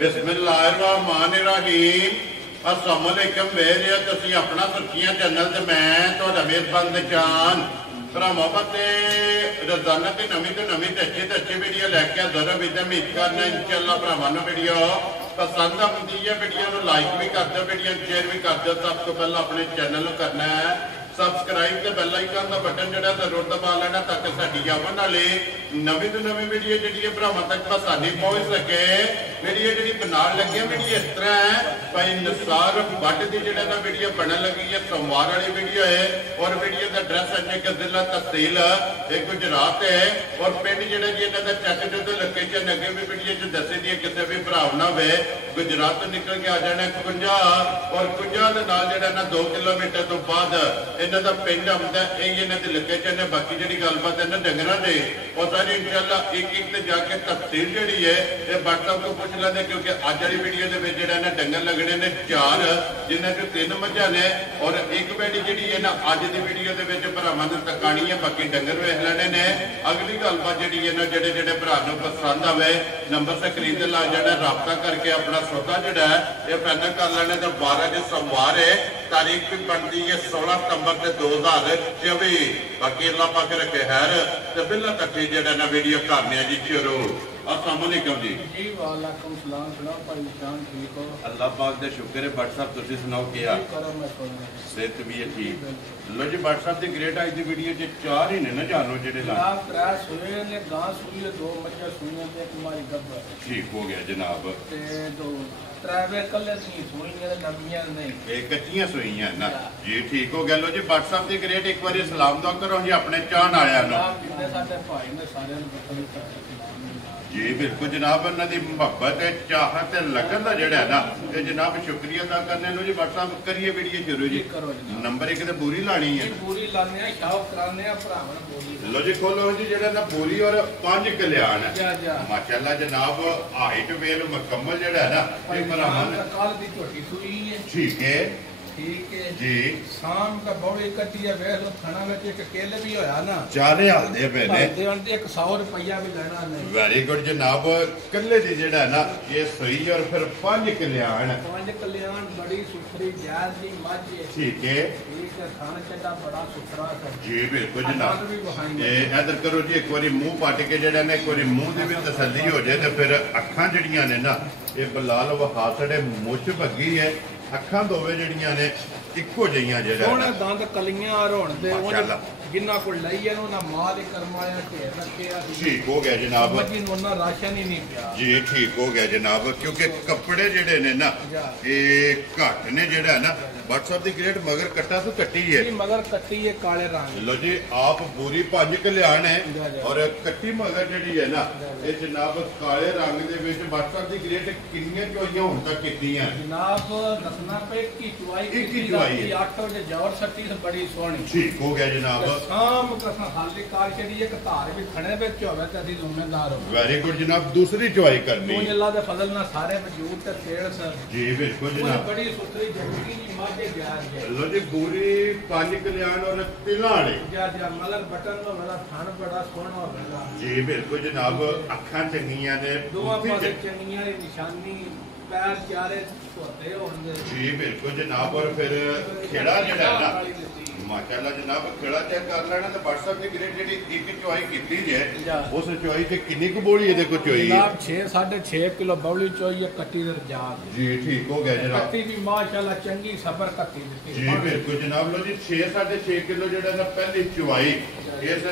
बिस्मिल्लाहिर्रहमानिर्रहीम अस्सलाम वालेकुम वेरिया तुसीं अपना सुर्खियां चैनल ते मैं तुहाडा मेज़बान जान भरा मोहब्बत रोजाना की नवी तो अच्छी वीडियो लैके जरूर उम्मीद करना इंशाअल्लाह भरावां वीडियो पसंद आती है। वीडियो लाइक भी कर दो, वीडियो शेयर भी कर दो। सब तो पहले अपने चैनल को करना है सबसक्राइब के बेल आइकन का बटन जो जरूर दबा लेना ताकि साडी आवन वाली नवी तो नवी वीडियो जी भरावां तक आसानी पहुंच सके। वीडियो जी बना लगे वीडियो इस तरह है भाई निसार बट की जो वीडियो बनने लगी है सोमवार वाली वीडियो है और वीडियो का एड्रैस है कि जिला तहसील गुजरात है और पिंड जो जी इन्हों का चैक जो लोकेशन अगे भी वीडियो दसी दी किसी भी भरा ना हो गुजरात तो निकल के आ जाना कुंजा और कुंजा के नाल जो 2 किलोमीटर तो बाद इन्हों का पिंड आता है। इन्हों की लोकेशन है। बाकी जी गलबात है डंगर से और सारी इंशाअल्लाह एक जाके तहसील जी है ये व्हाट्सएप को पूछ लेंगे क्योंकि अज वाली वीडियो के डंगर लगने ने 4 जिन्हें 3 मझा ने और एक बेड़ी जी है ना अज की वीडियो के भरावां ने तकानी है। बाकी डंगर वेख लेने ने। अगली गलबात जी है ना जेडे भरा पसंद आए नंबर स्क्रीन ला जाना रबता करके अपना सौदा जोड़ा है ये फाइनल कर लेने। तो 12 जो सोमवार है तारीख भी बनती है 16 सितंबर से 2024। बाकी अल्लाह पाक रखे खैर तो बिल्ला तक जो वीडियो करने जी शुरू। अस्सलाम वालेकुम जी। जी वालेकुम सलाम। सुनाओ भाई जान ठीक हो? अल्लाह पाक दे शुक्र है। भट्ट साहब तुसीं सुनाओ क्या सेहत भी है ठीक? लो जी भट्ट साहब दी ग्रेट आज दी वीडियो च 4 ही ने ना जानो जेडे ला जनाब 3 सुए ने गां सुई 2 मच्छा सुई ते एक मारी गब्बर ठीक हो गया जनाब ते दो त्रावे कल्ले सी सुई ने नवियां नहीं एक कच्चियां सुईयां ना जी ठीक हो गया। लो जी भट्ट साहब दी ग्रेट एक बारी सलाम दुआ करो जी अपने चाहन वालियां नु। जिन्ने साडे भाई ने सारे बतौर जी बिल्कुल जनाब उन्होंने मुहब्बत चाहत लगन का जोड़ा है ना तो जनाब शुक्रिया अदा करने जी। भट्ट साहब करिए वीडियो शुरू जी। नंबर 1 तो पूरी लानी है पूरी लाने शौक कराने भरावां पूरी। लो जी खोलो जी जेड़ा ना पूरी और 5 कल्याण माशाअल्लाह जनाब हाइट वेल मुकम्मल जेड़ा है ना ये भरावां कल दी झोटी सुई है ठीक है ठीक है जी। शाम का बड़ी कटी है वेख लो खाना में एक केले भी होया ना 4 हालदे पे ने एक 100 रुपया भी लेना नहीं। वेरी गुड जनाब कल्ले दी जेड़ा है ना ये सही और फिर 5 कल्याण बड़ी सुथरी जात दी मझ ठीक है ठीक है खाना चटा बड़ा सुथरा है जी बिल्कुल जनाब। ये इधर करो जी एक बारी मुंह पट के जेड़ा ना एक बारी मुंह दी भी तसल्ली हो जाए तो फिर अखां जड़ियां ने ना ये बलाल वहा सड़े मुछ भगी है अखां दोवे जड़ियां ने इको जइयां जेड़ा सोने दंद कलियां रोण दे जिन्ना को लईए ना मां दे करमाया ढेर रखे आ ठीक हो गया जनाब जी नोना राशन ही नहीं पिया जी ठीक हो गया जनाब क्योंकि कपड़े जेड़े ने ना ये घट ने जेड़ा ना व्हाट्सएप दी ग्रेट मगर कट्टा तो कट्टी है मगर कट्टी है काले रंग। लो जी आप पूरी 5 कल्याण है और कट्टी मगर जेड़ी है ना ये जनाब काले रंग दे विच व्हाट्सएप दी ग्रेट कितनी चोइयां हुण तक कीतियां जनाब दसना पे की चुवाई 8 बजे जौर सट्टी से बड़ी सोहनी ठीक हो गया जनाब। शाम का हाली कार चढ़ी एक धार भी खड़े विच होवे ते असि जिम्मेदार हो। वेरी गुड जनाब दूसरी चुवाई करनी है अल्लाह दे फजल ना सारे वजूद ते तेल सर जी बिल्कुल जनाब बड़ी सुथरी जंगी दी माजे गया है। लो जी पूरी 5 कल्याण और तिलाड़े मलर बटन में बड़ा थान बड़ा सोहना होगा जी बिल्कुल जनाब अखां चंगियां ने दोवां पासे चंगियां दी निशानी पैर चारे होते होंगे जी बिल्कुल जनाब। और फिर खेड़ा जेड़ा ना माशाअल्लाह जनाब खेड़ा चेक कर लेना तो व्हाट्सएप की ग्रेड जेडी एक चुवाई कीती है उस चुवाई ते कितनी कु बोली है देखो चुवाई जनाब 6.5 किलो बौली चुवाई है कट्टी दे जाग जी ठीक हो गया जनाब कट्टी भी माशाअल्लाह चंगी सबर कट्टी दी जी बिल्कुल जनाब। लो जी 6.5 किलो जेड़ा ना पहली चुवाई इस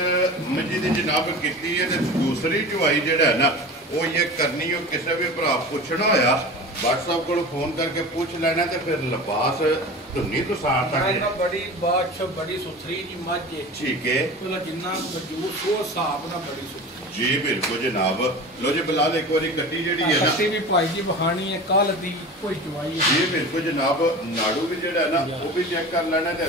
मजी दी जनाब कीती है ते दूसरी चुवाई जेड़ा है ना वो ये करनी हो किसी भी भरा पूछना होया व्हाट्सएप को फोन करके पूछ लेना तो फिर लिबास धुनी तो सार तक बड़ी बादशाह बड़ी सुथरी जी मझ ठीक है जिन्ना वजूद वो हिसाब ना बड़ी सुथरी जी बिल्कुल जनाब। लो जी बिलाल एक बारी कट्टी जेडी है ना कट्टी भी भाई जी बखानी है कल दी कोई चुवाई है जी बिल्कुल जनाब। नाड़ू भी जेड़ा है ना वो भी चेक कर लेना ते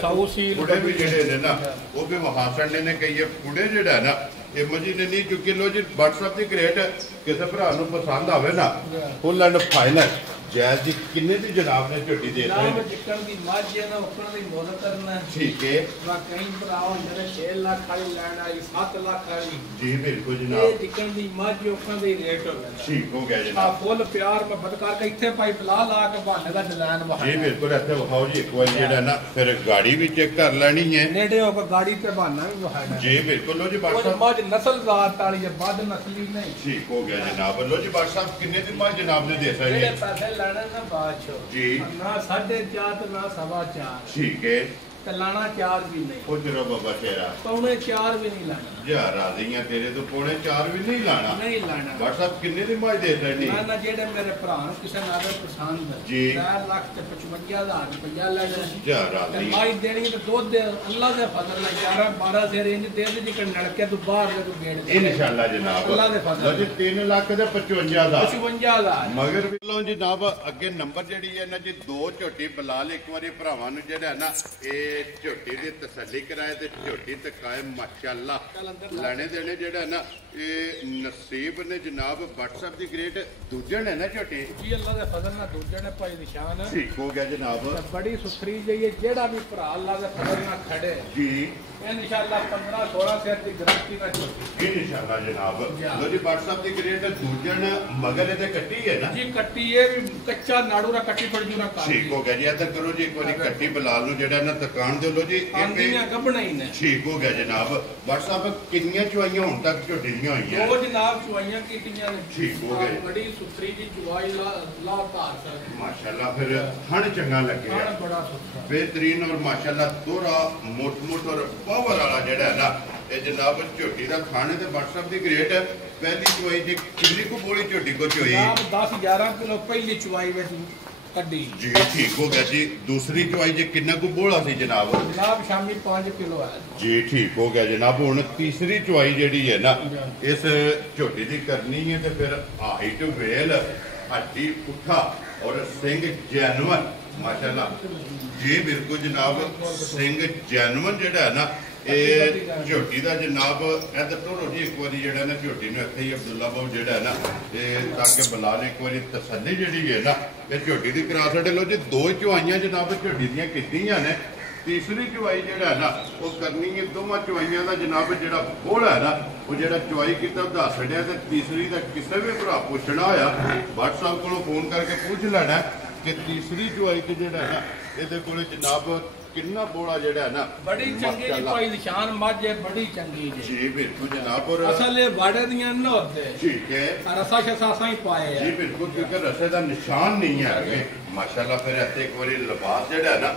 पुड़े भी जेड़े ने ना वो भी वहा सड़ने ने कही पुड़े जेड़ा है ना ये मजी ने नहीं क्योंकि लो जी व्हाट्सएप की ग्रेट किसी भरा पसंद आवे ना फुल एंड फाइनल जैज जी किन्ने दी जनाब ने झोटी दे नाम जिक्कन दी मझ है ना उकण दी मुल करना ठीक है वा कई भराओ मेरे 6 लाख वाली लैंड आई 7 लाख वाली जी बिल्कुल ये जनाब जिक्कन दी मझ उकण दी रेट हो गया ठीक हो गया आ जनाब फुल प्यार मोहब्बत करके इत्थे भाई बला ला के बहाने दा डिजाइन जी बहाना बिल्कुल ऐसे विखाओ जी एक बार जेड़ा ना फिर गाड़ी भी चेक कर लेनी है नेड़े होकर गाड़ी पे बहाना भी बहाना जी बिल्कुल लो जी वो बादशाह मझ नस्लदार वाली है बद नस्ली नहीं ठीक हो गया जनाब लो जी बादशाह किन्ने दी मां जनाब ने दे ਜਿਹੜੇ सके ਪੈਸੇ ਲੈਣੇ ਨਾ ਬਾਅਦ ਚੋਂ ਜੀ ਨਾ 4.5 ਤੇ ਨਾ 4.5 ठीक है ਤੇ ਲਾਣਾ 4 ਵੀ ਨਹੀਂ खुद रो बाबा शेरा ਪੌਣੇ 4 ਵੀ ਨਹੀਂ ਲਾਣਾ जा राजियां तेरे तो पौने 4 भी नहीं लाना ਨਹੀਂ ਲਾਣਾ बादशाह किन्ने दी मां दे सके ਨਾ ਨਾ ਜਿਹੜੇ ਮੇਰੇ ਭਰਾ ਨੂੰ ਕਿਸੇ ਨਾਲ ਪਸੰਦ ਜੀ। 4 ਲੱਖ ਤੇ 55000 ਰੁਪਇਆ ਲੈਣਾ जा ਤੇ राजी ਮਾਈ ਦੇਣੀ ਤੇ ਦੁੱਧ ਅੱਲਾ ਦੇ ਫਜ਼ਲ ਨਾਲ 11 12 ਦੇ ਰੇਂਜ ਦੇ ਦੇ ਜਿਕਰ ਨਲਕੇ ਤੋਂ ਬਾਹਰ ਦੇ ਤੋਂ ਗੇੜ ਦੇ इंशाल्लाह जनाब अल्लाह दे फजल। लो जी 3 लाख ते 55,000 55000 ਮਗਰ ਵੀ ਲਓ ਜਨਾਬ ਅੱਗੇ ਨੰਬਰ ਜਿਹੜੀ ਹੈ ਨਾ ਜੀ ਦੋ ਝੋਟੀ ਬਲਾਲ ਇੱਕ ਵਾਰੀ ਭਰਾਵਾਂ ਨੂੰ ਜਿਹੜਾ ਨਾ ਇਹ ਝੋਟੀ ਦੀ ਤਸੱਲੀ ਕਰਾਏ ਤੇ ਝੋਟੀ ਤੇ ਕਾਇਮ ਮਾਸ਼ਾਅੱਲਾ ਲੈਣੇ ਦੇਣੇ ਜਿਹੜਾ ਨਾ ਇਹ ਨਸੀਬ ਨੇ ਜਨਾਬ WhatsApp ਦੀ ਗ੍ਰੇਡ ਦੂਜਣ ਹੈ ਨਾ ਝੋਟੀ ਜੀ ਅੱਲਾ ਦੇ ਫਜ਼ਲ ਨਾਲ ਦੂਜੇ ਨੇ ਭਾਈ ਨਿਸ਼ਾਨ ਠੀਕ ਹੋ ਗਿਆ ਜਨਾਬ ਤੇ ਬੜੀ ਸੁਥਰੀ ਜਈ ਜਿਹੜਾ ਵੀ ਭਰਾ ਅੱਲਾ ਦੇ ਫਜ਼ਲ ਨਾਲ ਖੜੇ ਜੀ इंशाअल्लाह 15-16 सेट की गारंटी का छोटी इंशाअल्लाह जनाब लो जी WhatsApp ਦੀ ਗ੍ਰੇਡ ਦੂਜਣ ਮਗਰ ਇਹਦੇ ਕੱਟੀ ਹੈ ਨਾ जी कट्टी ये भी कच्चा नाड़ू रा कट्टी पड़ जूना काम ਠੀਕ ਹੋ ਗਿਆ ਜੀ ਇੱਧਰ ਕਰੋ ਜੀ ਇੱਕ ਵਾਰੀ ਕੱਟੀ ਬਲਾਲ ਨੂੰ ਜਿਹੜਾ ਨਾ ਤਕਾਨ ਦਿਓ ਲੋ ਜੀ आंदियां गबना ही ने ਠੀਕ ਹੋ ਗਿਆ ਜਨਾਬ WhatsApp ਕਿੰਨੀਆਂ ਚੁਆਈਆਂ ਹੁਣ ਤੱਕ ਝੋਟੀ ਦੀਆਂ ਹੋਈਆਂ दो जनाब चुवाइयां कीतियां ने ठीक हो गए। बड़ी सुथरी जी चुवाई ला धार सर माशाल्लाह फिर थन चंगा लगे खाना बड़ा सुथरा बेहतरीन और माशाल्लाह दोहरा मोट और पावर वाला जेड़ा है ना ये जनाब झोटी का खाने ते WhatsApp दी ग्रेट है पहली चुवाई जी कितनी को बोली झोटी को चुई जनाब 10-11 किलो पहली चुवाई में कड्डी जी ठीक हो गया जी दूसरी चुवाई जी कितना को बोला सी जनाब जनाब शामी 5 किलो है जी ठीक हो गया जनाब हुन तीसरी चुवाई जेड़ी है ना इस झोटी दी करनी है ते फिर हाइट वेल हड्डी पुठा और सिंग जैनवन माशाल्लाह जी बिल्कुल जनाब सिंह जैनवन जेड़ा है ना ਇਹ ਝੋਟੀ ਦਾ ਜਨਾਬ ਇੱਧਰ ਤੋਂ ਰੋਜੀ ਇੱਕ ਵਾਰੀ ਜਿਹੜਾ ਨਾ ਝੋਟੀ ਨੂੰ ਇੱਥੇ ਹੀ ਅਬਦੁੱਲਾ ਬਾਬੂ ਜਿਹੜਾ ਹੈ ਨਾ ਇਹ ਤਾਂ ਕਿ ਬਲਾਲ ਇੱਕ ਵਾਰੀ ਤਸੱਲੀ ਜਿਹੜੀ ਹੈ ਨਾ ਇਹ ਝੋਟੀ ਦੀ ਕਰਾ ਛੱਡੇ ਲੋ ਜੀ ਦੋ ਚੁਆਈਆਂ ਜਨਾਬ ਝੋਟੀ ਦੀਆਂ ਕੀਤੀਆਂ ਨੇ ਤੀਸਰੀ ਚੁਆਈ ਜਿਹੜਾ ਹੈ ਨਾ ਉਹ ਕਰਨੀ ਹੈ ਦੋਵਾਂ ਚੁਆਈਆਂ ਦਾ ਜਨਾਬ ਜਿਹੜਾ ਬੋਲਾ ਹੈ ਨਾ ਉਹ ਜਿਹੜਾ ਚੁਆਈ ਕੀਤਾ ਦੱਸ ਛੱਡਿਆ ਤੇ ਤੀਸਰੀ ਦਾ ਕਿਸੇ ਵੀ ਭਰਾ ਪੁੱਛਣਾ ਹੋਇਆ WhatsApp ਕੋਲੋਂ ਫੋਨ ਕਰਕੇ ਪੁੱਛ ਲੈਣਾ ਕਿ ਤੀਸਰੀ ਚੁਆਈ ਤੇ ਜਿਹੜਾ ਹੈ ਨਾ ਇਹਦੇ ਕੋਲੇ ਜਨਾਬ किन्ना बोला जेड़ा ना बड़ी चंगी जी कोई निशान मझ है बड़ी चंगी जी बिल्कुल जनाब और असल ये वाड़े दियां न होते ठीक है रसा शसा ही पाए जी बिल्कुल क्योंकि रसे का निशान नहीं है माशाल्लाह फिर ऐसे एक बारी लिबास जेड़ा है ना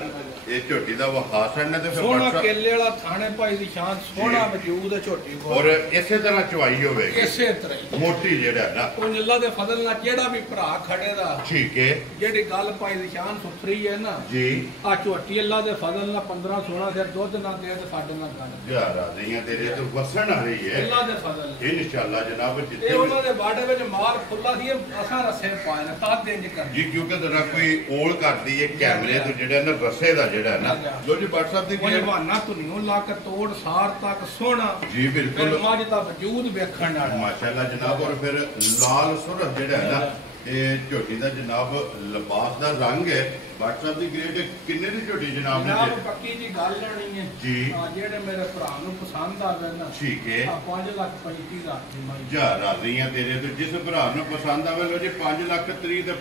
ये झोटी दा वहास है ना ते फिर सोना केले वाला थाने भाई दी शान सोना वजूद है झोटी को और इसे तरह चवाई होवेगी इसे तरह मोटी जेड़ा है ना तो अल्लाह दे फजल नाल जेड़ा भी भरा खड़े दा ठीक है जेड़ी गल भाई दी शान सुथरी है ना जी आ झोटी अल्लाह दे फजल नाल 15-16 से दूध ना दे ते साडे नाल गल जा राजियां तेरे तो वसन आ रही है अल्लाह दे फजल इंशाल्लाह जनाब ए जितने ਉਹਨਾਂ ਦੇ ਬਾੜੇ ਵਿੱਚ ਮਾਲ ਫੁੱਲਾ ਸੀ ਅਸਾਂ ਰਸੇ ਪਾਏ ਨੇ ਤਾਂ ਦਿਨ ਕਰ जी क्योंकि जरा कोई ओल करती है कैमरे तो जेड़ा ना रसे दा जेड़ा है ना लो जी WhatsApp दी ਉਹ ਜਵਾਨਾ ਧੁਨੀਓ ਲਾ ਕੇ ਤੋੜ ਸਾਰ ਤੱਕ ਸੋਹਣਾ जी ਫਿਰ बिल्कुल ਮੱਝ ਦਾ ਵਜੂਦ ਵੇਖਣ ਵਾਲਾ माशाल्लाह जनाब और फिर लाल सुरख जेड़ा है ना ਇਹ ਝੋਟੀ ਦਾ ਜਨਾਬ ਲਿਬਾਸ ਦਾ ਰੰਗ ਹੈ WhatsApp ਦੀ ਗ੍ਰੇਡ ਕਿੰਨੇ ਦੀ ਝੋਟੀ ਜਨਾਬ ਨੇ ਜਨਾਬ ਪੱਕੀ ਜੀ ਗੱਲ ਲੈਣੀ ਹੈ ਜੀ ਜਿਹੜੇ ਮੇਰੇ ਭਰਾ ਨੂੰ ਪਸੰਦ ਆਵੇ ਨਾ ਠੀਕ ਹੈ 5,35,000 ਦੀ ਮੱਝ ਜਾ ਰਾਜ਼ੀਆਂ ਤੇਰੇ ਤੋਂ ਜਿਸ ਭਰਾ ਨੂੰ ਪਸੰਦ ਆਵੇ ਲੋ ਜੀ 5,30,000 ਤੇ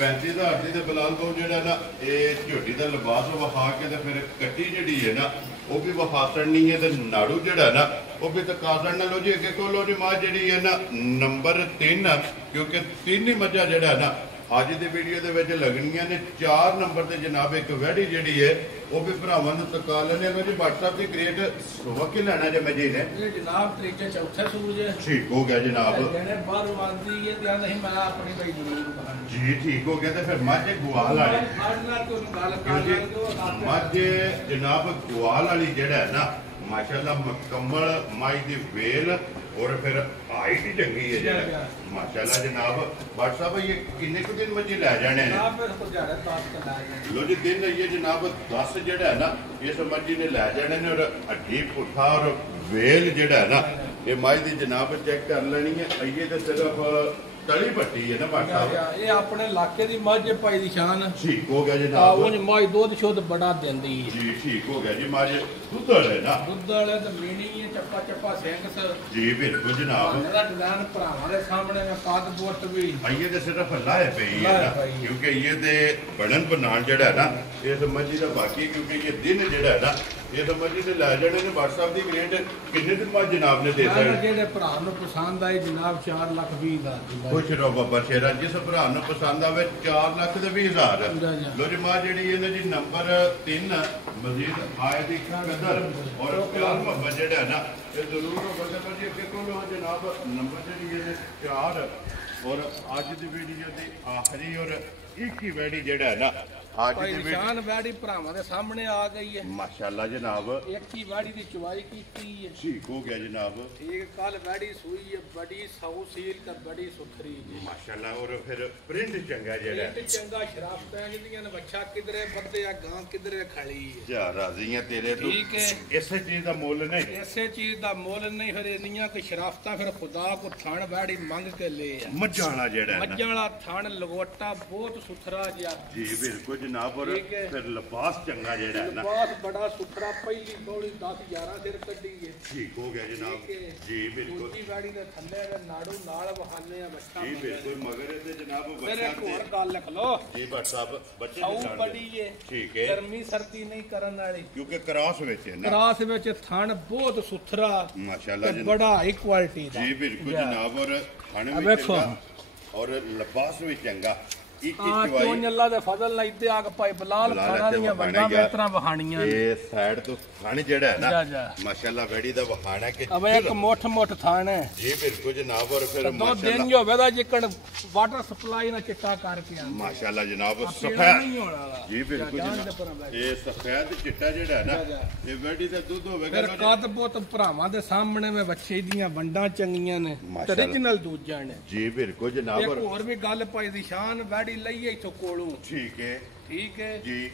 35,000 ਦੀ ਤੇ ਬਲਾਲ ਤੋਂ ਜਿਹੜਾ ਨਾ ਇਹ ਝੋਟੀ ਦਾ ਲਿਬਾਸ ਵਹਾ ਕੇ ਤੇ ਫਿਰ ਕੱਟੀ ਜਿਹੜੀ ਹੈ ਨਾ ਉਹ ਵੀ ਵਹਾਸਣ ਨਹੀਂ ਹੈ ਤੇ ਨਾੜੂ ਜਿਹੜਾ ਨਾ ਉਹ ਵੀ ਤਕਾਜ਼ਣ ਨਾ ਲੋ ਜੀ ਅੱਗੇ ਕੋਲੋਂ ਦੀ ਮਾਂ ਜਿਹੜੀ ਹੈ ਨਾ ਨੰਬਰ 3 ਕਿਉਂਕਿ ਤਿੰਨ ਹੀ ਮੱਝਾਂ ਜਿਹੜਾ ਨਾ ਅੱਜ ਦੀ ਵੀਡੀਓ ਦੇ ਵਿੱਚ ਲੱਗਣੀਆਂ ਨੇ 4 ਨੰਬਰ ਤੇ ਜਨਾਬ ਇੱਕ ਵੈੜੀ ਜਿਹੜੀ ਹੈ ਉਹ ਵੀ ਭਰਾਵਾਂ ਨੂੰ ਤਕਾ ਲੈਣੇ ਨੇ ਜੀ WhatsApp ਦੀ ਗ੍ਰੇਡ ਸੁਬਹ ਕੇ ਲੈਣਾ ਜੇ ਮਜੇ ਨੇ ਇਹ ਜਨਾਬ ਤਰੀਕੇ ਚੌਥੇ ਸੂਰਜ ਠੀਕ ਹੋ ਗਿਆ ਜਨਾਬ ਜਿਹੜੇ ਬਾਹਰ ਵਾਦੀ ਇਹ ਧਿਆਨ ਨਹੀਂ ਮੈਂ ਆਪਣੀ ਬਈ ਜ਼ਰੂਰ ਕਹਾਂਗੀ ਜੀ ਠੀਕ ਹੋ ਗਿਆ ਤੇ ਫਿਰ ਮੱਝ ਗਵਾਲ ਵਾਲੀ ਅੱਜ ਨਾਲ ਕੋਈ ਗੱਲ ਕਰ ਲਾਂਗੇ ਮੱਝ ਜਨਾਬ ਗਵਾਲ ਵਾਲੀ ਜਿਹੜਾ ਹੈ ਨਾ ਮਾਸ਼ਾਅੱਲਾ ਮੁਕੰਮਲ ਮਾਈ ਦੀ ਵੇਲ और फिर हाइट ही चंगी है जरा माशाल्लाह जनाब WhatsApp ये किन्ने को दिन मजे ले जाने लो जी दिन ये जनाब 10 जेड़ा है ना इस मर्जी ने ले जाने ने और हड्डी पुठा और वेल जेड़ा है ना ये माई दी जनाब चेक कर लेनी है ये तो सिर्फ तली पट्टी है ना भाट साहब ये अपने इलाके की मझ भाई दी शान ठीक हो गया जनाब उन मझ दुध शुद्ध बड़ा देंदी है जी ठीक हो गया जी मझ दुद्धड़ है ना दुद्धड़ है तो मीणी है चप्पा चप्पा सिंह जी बिल्कुल जनाब मेरा डिजाइन भरावां दे सामने में पग बोट भी ये तो सिर्फ लाए पे ही है ना क्योंकि ये दे बनन बनान जड़ा है ना इस मझी का बाकी क्योंकि ये दिन जड़ा है ना ये तो मर्जी ने लै जाने ने WhatsApp दी ग्रेड किन्ने दिन बाद जनाब ने देता है जेडे भरा नु पसंद आई जनाब 4,20,000 खुश रहो बाबा शेरा जिस भरा नु पसंद आवे 4,20,000 लो जी मां जेडी इने जी नंबर 3 मजीद आए दी कदर और प्यार मोहब्बत जेड़ा है ना ये जरूर होगा जी के कोलो जनाब नंबर जेडी ये 4 और आज दी वीडियो दी आखिरी और एक ही वैडी जेड़ा है ना आज दी निशान वैडी भरावां दे सामने आ गई है माशाल्लाह जनाब एक ही वैडी दी चुवाई कीती है ठीक हो गया जनाब एक कल वैडी सुई है बड़ी सौ सील का बड़ी सुथरी है माशाल्लाह और फिर प्रिंट चंगा जेड़ा प्रिंट चंगा शराफतां जिंदियां ने बच्चा किधरे बदे आ गां किधरे खड़ी है जा राज़ियां तेरे तो ठीक है इसे चीज दा मोल नहीं ऐसे चीज दा मोल नहीं फिर इन्नियां कि शराफतां फिर खुदा को थान वैडी मंग के ले आ मज्जाना जेड़ा है मज्जां वाला थान लगोटा बहुत सुथरा जिया जी बिल्कुल जनाब और फिर लिबास चंगा जेड़ा है ना लिबास बड़ा सुथरा पहली बौड़ी 10-11 सिर कड्डी है ठीक हो गया जनाब जी बिल्कुल दूजी गाड़ी दे थल्ले दे नाड़ू नाल बहाने आ बच्चा जी बिल्कुल मगर इते जनाब फिर बच्चा एक और गल लिख लो जी भट्ट साहब बच्चे सौ निकाल बड़ी है ठीक है गर्मी सर्दी नहीं करन वाली क्योंकि क्रॉस विच है ना क्रास विच थान बहुत सुथरा माशाल्लाह ते बड़ा हाई क्वालिटी दा जी बिल्कुल जनाब और खाने में देखो और लिबास भी चंगा क्यों अल्लाह दे फजल ना इत्ते आग पाई बलाल खाना ਦੀਆਂ ਵੱਡਾ ਬਿਹਤਰਾ ਵਹਾਣੀਆਂ ਇਹ ਸਾਈਡ ਤੋਂ ਖਾਣ ਜਿਹੜਾ ਹੈ ਨਾ ਮਾਸ਼ਾਅੱਲਾ ਵੈੜੀ ਦਾ ਵਹਾਣਾ ਕਿ ਅਬ ਇੱਕ ਮੋਠ ਮੋਠ ਥਾਣ ਹੈ ਜੀ ਬਿਲਕੁਲ ਜਨਾਬ ਔਰ ਫਿਰ ਦੋ ਦਿਨ ਜੋ ਵੇਦਾ ਜਿਕਣ ਵਾਟਰ ਸਪਲਾਈ ਨਾ ਚਿੱਟਾ ਕਰਕੇ ਆ ਮਾਸ਼ਾਅੱਲਾ ਜਨਾਬ ਸਫੈਦ ਨਹੀਂ ਹੋਣਾ ਜੀ ਬਿਲਕੁਲ ਜਨਾਬ ਇਹ ਸਫੈਦ ਚਿੱਟਾ ਜਿਹੜਾ ਹੈ ਨਾ ਇਹ ਵੈੜੀ ਦਾ ਦੁੱਧ ਹੋਵੇਗਾ ਫਿਰ ਕੱਦ ਬਹੁਤ ਭਰਾਵਾਂ ਦੇ ਸਾਹਮਣੇ ਮੈਂ ਬੱਚੇ ਦੀਆਂ ਵੰਡਾਂ ਚੰਗੀਆਂ ਨੇ ਤੇ origignal ਦੂਜਾ ਨੇ ਜੀ ਬਿਲਕੁਲ ਜਨਾਬ ਇੱਕ ਹੋਰ ਵੀ ਗੱਲ ਪਾਈ ਦੀ ਸ਼ਾਨ ਵੈੜੀ ਲਈਏ ਇਥੋਂ ਕੋਲੋਂ ਠੀਕ ਹੈ ਜੀ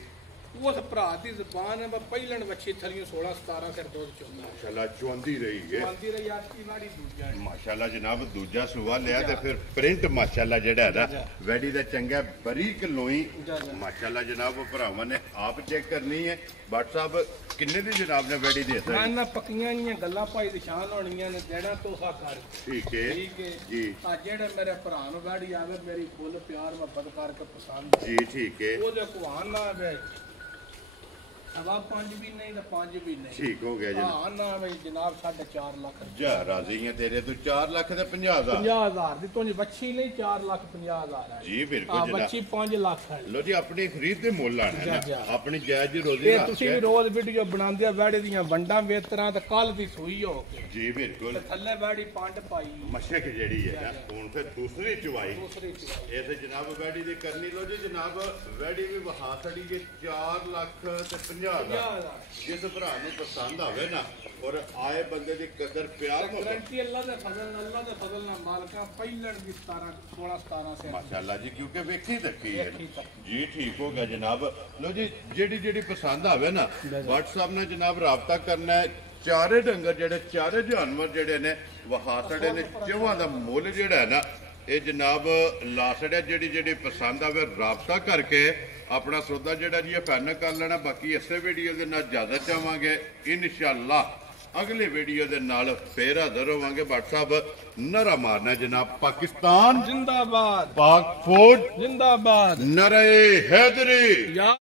ਉਸ ਭਰਾ ਦੀ ਜ਼ੁਬਾਨ ਹੈ ਪਹਿਲਣ ਬੱਚੀ ਥਲੀਆਂ 16-17 ਸਿਰ ਦੁੱਧ ਚੋਂਦਾ ਮਾਸ਼ਾਅੱਲਾ ਚੁੰਦੀ ਰਹੀ ਹੈ ਚੁੰਦੀ ਰਹੀ ਆਤੀ ਵਾੜੀ ਦੂਜਾ ਮਾਸ਼ਾਅੱਲਾ ਜਨਾਬ ਦੂਜਾ ਸੁਵਾ ਲਿਆ ਤੇ ਫਿਰ ਪ੍ਰਿੰਟ ਮਾਸ਼ਾਅੱਲਾ ਜਿਹੜਾ ਹੈ ਨਾ ਵੈੜੀ ਦਾ ਚੰਗਾ ਬਰੀਕ ਲੋਈ ਮਾਸ਼ਾਅੱਲਾ ਜਨਾਬ ਭਰਾਵਾਂ ਨੇ ਆਪ ਚੈੱਕ ਕਰਨੀ ਹੈ WhatsApp ਕਿੰਨੇ ਦੀ ਜਨਾਬ ਨੇ ਵੈੜੀ ਦੇ ਦਿੱਤਾ ਨਾ ਪੱਕੀਆਂ ਜੀਆਂ ਗੱਲਾਂ ਭਾਈ ਨਿਸ਼ਾਨ ਹੋਣੀਆਂ ਨੇ ਜਿਹੜਾ ਤੋਹਫਾ ਕਰ ਠੀਕ ਹੈ ਜੀ ਆ ਜਿਹੜੇ ਮੇਰੇ ਭਰਾ ਨੂੰ ਵੈੜੀ ਆਵੇ ਮੇਰੀ ਫੁੱਲ ਪਿਆਰ ਮੁਹੱਬਤ ਕਰਕੇ ਪਸੰਦ ਜੀ ਠੀਕ ਹੈ ਉਹਦੇ ਕੁਹਾਨ ਨਾ ਆਵੇ अब 5 भी नहीं तो 5 भी नहीं ठीक हो गया जी हां ना भाई जनाब 4.5 लाख जा राजी है तेरे तो 4 लाख ते 50,000 50,000 दी तो बच्ची नहीं 4,50,000 है जी बिल्कुल जनाब बच्ची 5 लाख है लो जी अपनी खरीद दे मोल लाना है ना अपनी जायज रोजी ये तुसी भी रोज वीडियो बनांदे वैड़े दियां वंडा वेतरा ते कल दी सोई हो के जी बिल्कुल थल्ले वैड़ी पंड पाई मशक जेड़ी है ना हुन फिर दूसरी चुवाई ऐसे जनाब वैड़ी दी करनी लो जी जनाब वैड़ी भी वहा छड़ी के 4 लाख ते जिस भरा पसंद आवे ना और आए बंदे की कदर प्यार अल्लाह दे फजल नाल मालका पहिलण दी 16-17 से माशाअल्लाह जी क्योंकि वेखी तकी है जी ठीक हो गया जनाब लो जी जेडी पसंद आवे ना WhatsApp नाल जनाब राबता करना है चारे डंगर जेडे चारे जानवर जेडे ने वहा छड़े ने चौहां दा मुੱਲ जेड़ा है ना ਇਹ ਜਨਾਬ ਲਾ ਛੜਿਆ ਜਿਹੜੀ ਪਸੰਦ ਆਵੇ ਰਾਬਤਾ ਕਰਕੇ ਆਪਣਾ ਸੌਦਾ ਜਿਹੜਾ ਜੀ ਫਾਈਨਲ ਕਰ ਲੈਣਾ ਬਾਕੀ ਇਸੇ ਵੀਡੀਓ ਦੇ ਨਾਲ ਜ਼ਿਆਦਾ ਚਾਹਾਂਗੇ ਇਨਸ਼ਾਅੱਲਾ ਅਗਲੇ ਵੀਡੀਓ ਦੇ ਨਾਲ ਫੇਰ ਹਾਜ਼ਰ ਹੋਵਾਂਗੇ WhatsApp ਨਰਾ ਮਾਰਨਾ ਜਨਾਬ ਪਾਕਿਸਤਾਨ ਜਿੰਦਾਬਾਦ ਪਾਕ ਫੌਜ ਜਿੰਦਾਬਾਦ ਨਰੇ ਹੈਦਰੀ